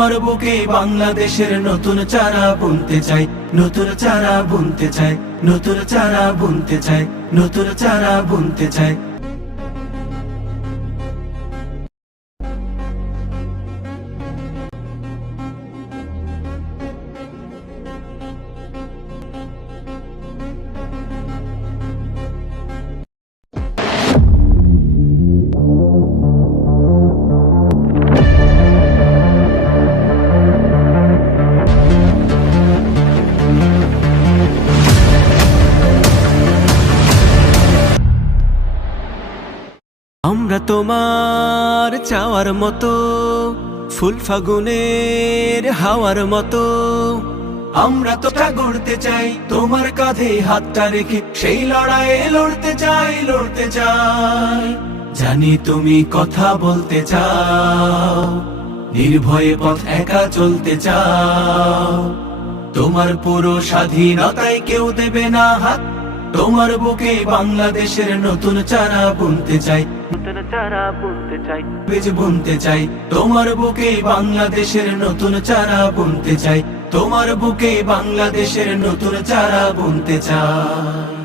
তোমার বুকে বাংলাদেশের নতুন চারা বুনতে চাই, নতুন চারা বুনতে চাই, নতুন চারা বুনতে চাই, নতুন চারা বুনতে চাই। আমরা তোমার চাওয়ার মতো, ফুল ফাগুনের হাওয়ার মতো। আমরা তো গড়তে চাই, তোমার কাঁধে হাতটা রেখে সেই লড়াইয়ে লড়তে চাই, লড়তে চাই। জানি তুমি কথা বলতে চাও, নির্ভয়ে পথ একা চলতে চাও। তোমার পুরো স্বাধীনতায় কেউ দেবে না হাত, তোমার বুকে বাংলাদেশের নতুন চারা বুনতে চাই, নতুন চারা বুনতে চাই, বীজ বুনতে চাই। তোমার বুকে বাংলাদেশের নতুন চারা বুনতে চাই, তোমার বুকে বাংলাদেশের নতুন চারা বুনতে চাই।